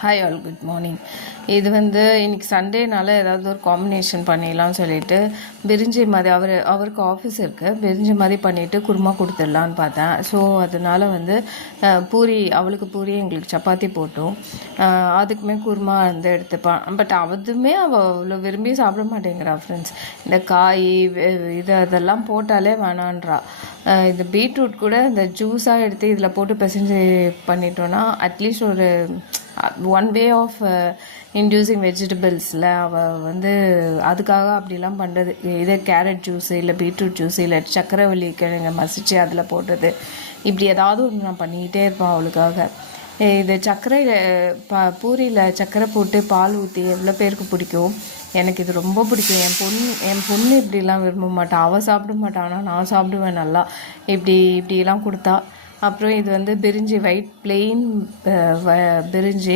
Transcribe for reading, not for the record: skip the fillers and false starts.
Hi all, good morning. இது இன்னைக்கு சண்டேனால ஏதாவது ஒரு காம்பினேஷன் பண்ணிடலாம்னு சொல்லிட்டு பிரிஞ்சி மாதிரி அவருக்கு ஆஃபீஸ் இருக்குது, பிரிஞ்சி மாதிரி பண்ணிவிட்டு குருமா கொடுத்துடலான்னு பார்த்தேன். ஸோ அதனால் பூரி, அவளுக்கு பூரி, எங்களுக்கு சப்பாத்தி போட்டோம். அதுக்குமே குருமா எடுத்துப்பான். பட் அதுவுமே அவள் அவ்வளோ விரும்பி சாப்பிட மாட்டேங்கிறா ஃப்ரெண்ட்ஸ். இந்த காய் அதெல்லாம் போட்டாலே வேணான்றா. இந்த பீட்ரூட் கூட இந்த ஜூஸாக எடுத்து இதில் போட்டு பிசைஞ்சு பண்ணிட்டோன்னா அட்லீஸ்ட் ஒரு ஒன் வே ஆஃப் இன்டியூசிங் வெஜிடபிள்ஸில் அவள் அதுக்காக அப்படிலாம் பண்ணுறது. இதே கேரட் ஜூஸு இல்லை பீட்ரூட் ஜூஸு இல்லை சக்கரவள்ளி கிழங்க மசிச்சு அதில் போடுறது, இப்படி ஏதாவது ஒன்று நான் பண்ணிக்கிட்டே இருப்பேன் அவளுக்காக. இது சர்க்கரையில் பூரியில் சர்க்கரை போட்டு பால் ஊற்றி எவ்வளோ பேருக்கு பிடிக்கும். எனக்கு இது ரொம்ப பிடிக்கும். என் பொண்ணு இப்படிலாம் விரும்ப மாட்டாள், அவள் சாப்பிட மாட்டாள், ஆனால் நான் சாப்பிடுவேன் நல்லா இப்படிலாம் கொடுத்தா. அப்புறம் இது பிரிஞ்சி ஒயிட் பிளெயின் பிரிஞ்சி